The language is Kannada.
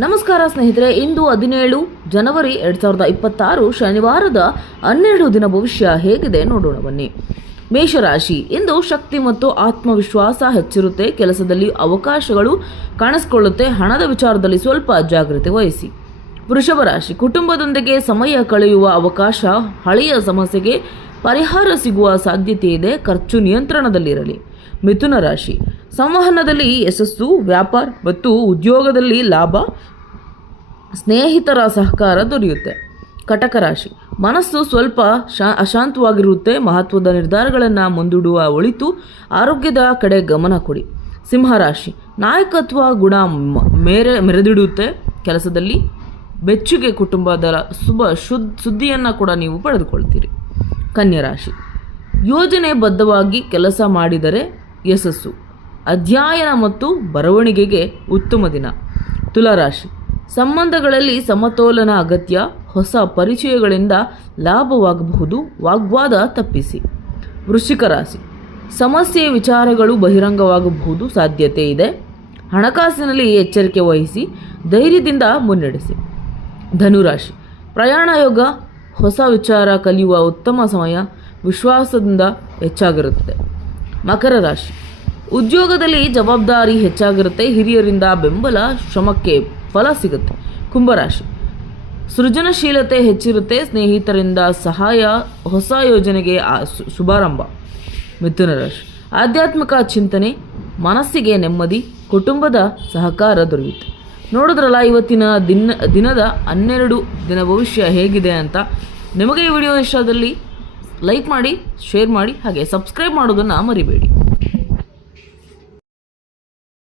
ನಮಸ್ಕಾರ ಸ್ನೇಹಿತರೆ, ಇಂದು 17 ಜನವರಿ 2026 ಶನಿವಾರದ 12 ದಿನ ಭವಿಷ್ಯ ಹೇಗಿದೆ ನೋಡೋಣ ಬನ್ನಿ. ಮೇಷರಾಶಿ, ಇಂದು ಶಕ್ತಿ ಮತ್ತು ಆತ್ಮವಿಶ್ವಾಸ ಹೆಚ್ಚಿರುತ್ತೆ. ಕೆಲಸದಲ್ಲಿ ಅವಕಾಶಗಳು ಕಾಣಿಸಿಕೊಳ್ಳುತ್ತೆ. ಹಣದ ವಿಚಾರದಲ್ಲಿ ಸ್ವಲ್ಪ ಜಾಗೃತಿ ವಹಿಸಿ. ವೃಷಭ ರಾಶಿ, ಕುಟುಂಬದೊಂದಿಗೆ ಸಮಯ ಕಳೆಯುವ ಅವಕಾಶ. ಹಳೆಯ ಸಮಸ್ಯೆಗೆ ಪರಿಹಾರ ಸಿಗುವ ಸಾಧ್ಯತೆ ಇದೆ. ಖರ್ಚು ನಿಯಂತ್ರಣದಲ್ಲಿರಲಿ. ಮಿಥುನ ರಾಶಿ, ಸಂವಹನದಲ್ಲಿ ಯಶಸ್ಸು. ವ್ಯಾಪಾರ ಮತ್ತು ಉದ್ಯೋಗದಲ್ಲಿ ಲಾಭ. ಸ್ನೇಹಿತರ ಸಹಕಾರ ದೊರೆಯುತ್ತೆ. ಕಟಕ ರಾಶಿ, ಮನಸ್ಸು ಸ್ವಲ್ಪ ಅಶಾಂತವಾಗಿರುತ್ತೆ. ಮಹತ್ವದ ನಿರ್ಧಾರಗಳನ್ನು ಮುಂದೂಡುವ ಒಳಿತು. ಆರೋಗ್ಯದ ಕಡೆ ಗಮನ ಕೊಡಿ. ಸಿಂಹರಾಶಿ, ನಾಯಕತ್ವ ಗುಣ ಮೆರೆದಿಡುತ್ತೆ. ಕೆಲಸದಲ್ಲಿ ಬೆಚ್ಚುಗೆ. ಕುಟುಂಬದ ಸುದ್ದಿಯನ್ನು ಕೂಡ ನೀವು ಪಡೆದುಕೊಳ್ತೀರಿ. ಕನ್ಯರಾಶಿ, ಯೋಜನೆ ಬದ್ಧವಾಗಿ ಕೆಲಸ ಮಾಡಿದರೆ ಯಶಸ್ಸು. ಅಧ್ಯಯನ ಮತ್ತು ಬರವಣಿಗೆಗೆ ಉತ್ತಮ ದಿನ. ತುಲಾರಾಶಿ, ಸಂಬಂಧಗಳಲ್ಲಿ ಸಮತೋಲನ ಅಗತ್ಯ. ಹೊಸ ಪರಿಚಯಗಳಿಂದ ಲಾಭವಾಗಬಹುದು. ವಾಗ್ವಾದ ತಪ್ಪಿಸಿ. ವೃಶ್ಚಿಕ ರಾಶಿ, ಸಮಸ್ಯೆ ವಿಚಾರಗಳು ಬಹಿರಂಗವಾಗಬಹುದು ಸಾಧ್ಯತೆ ಇದೆ. ಹಣಕಾಸಿನಲ್ಲಿ ಎಚ್ಚರಿಕೆ ವಹಿಸಿ. ಧೈರ್ಯದಿಂದ ಮುನ್ನಡೆಸಿ. ಧನುರಾಶಿ, ಪ್ರಯಾಣ ಯೋಗ. ಹೊಸ ವಿಚಾರ ಕಲಿಯುವ ಉತ್ತಮ ಸಮಯ. ವಿಶ್ವಾಸದಿಂದ ಹೆಚ್ಚಾಗಿರುತ್ತದೆ. ಮಕರ ರಾಶಿ, ಉದ್ಯೋಗದಲ್ಲಿ ಜವಾಬ್ದಾರಿ ಹೆಚ್ಚಾಗಿರುತ್ತೆ. ಹಿರಿಯರಿಂದ ಬೆಂಬಲ. ಶ್ರಮಕ್ಕೆ ಫಲ ಸಿಗುತ್ತೆ. ಕುಂಭರಾಶಿ, ಸೃಜನಶೀಲತೆ ಹೆಚ್ಚಿರುತ್ತೆ. ಸ್ನೇಹಿತರಿಂದ ಸಹಾಯ. ಹೊಸ ಯೋಜನೆಗೆ ಶುಭಾರಂಭ. ಮಿಥುನ ರಾಶಿ, ಆಧ್ಯಾತ್ಮಿಕ ಚಿಂತನೆ. ಮನಸ್ಸಿಗೆ ನೆಮ್ಮದಿ. ಕುಟುಂಬದ ಸಹಕಾರ ದೊರೆಯುತ್ತೆ. ನೋಡಿದ್ರಲ್ಲ ಇವತ್ತಿನ ದಿನದ 12 ದಿನ ಭವಿಷ್ಯ ಹೇಗಿದೆ ಅಂತ. ನಿಮಗೆ ಈ ವಿಡಿಯೋ ಇಷ್ಟದಲ್ಲಿ ಲೈಕ್ ಮಾಡಿ, ಶೇರ್ ಮಾಡಿ, ಹಾಗೆ ಸಬ್ಸ್ಕ್ರೈಬ್ ಮಾಡೋದನ್ನು ಮರಿಬೇಡಿ.